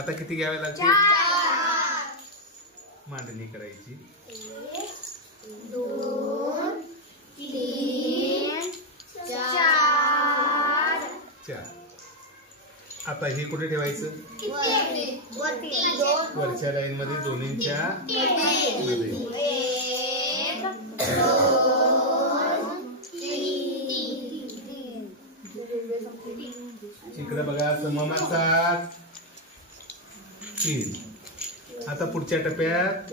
आता किती घ्यावे लागतील? मांडणी करायची. 1 2 3 4. आता हे कुठे ठेवायचं? वरच्या लाईन मध्ये दोन्हींच्या मध्ये. 1 2 3. इकडे बघा सममाचा 3. आता पुढच्या टप्प्यात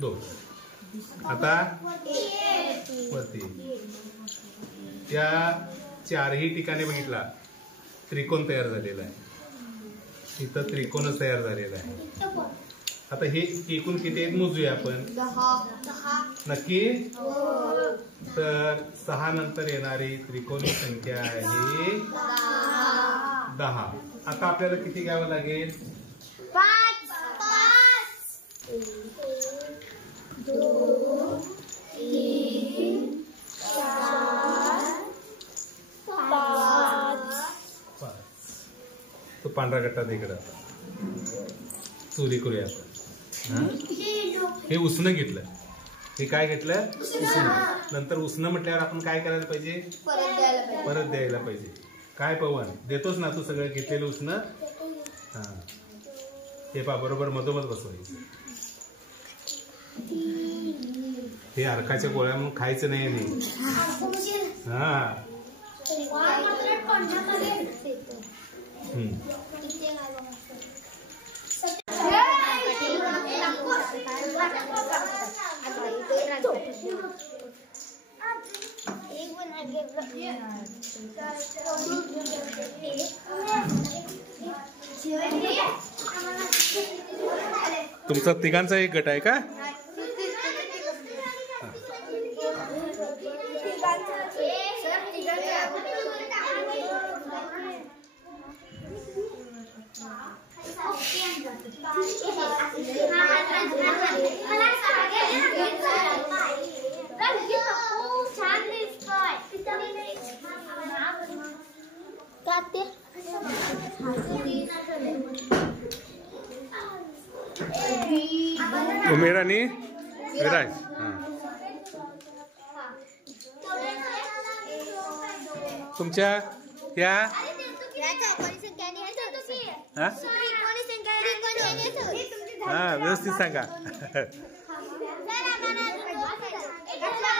2. आता वरती त्या चारही ठिकाणी बघितला त्रिकोण तयार झालेला आहे. इथं त्रिकोणच तयार झालेला आहे. आता हे एकूण किती आहेत मोजूया आपण. 10. नक्की? तर 6 नंतर येणारी त्रिकोणी संख्या आहे 10. आता आपल्याला किती घ्यावं लागेल? 5 2 3 4 5. तो पांढरा गट्टा इकडे आता चोरी करूया आपण. हे उसनं घेतलं. हे काय घेतलं? उसनं. नंतर उसनं म्हटल्यावर आपण काय करायला पाहिजे? परत द्यायला पाहिजे. काय पवन देतोच ना तू सगळं घेतलेलं उसनं. हा हे पा बरोबर मधोमध बसवायचं. हे अर्काच्या गोळ्या म्हणून खायचं नाही. हा तुमचा तिघांचा एक गट आहे का? उमेर आणि विराज. तुमच्या या व्यवस्थित सांगा.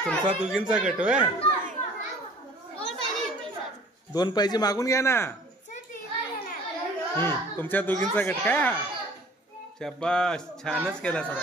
तुमचा दोघींचा गट होय. 2 पाहिजे मागून घ्या ना. तुमच्या दोघींचा गट काय? शाबास छानच केला सगळा.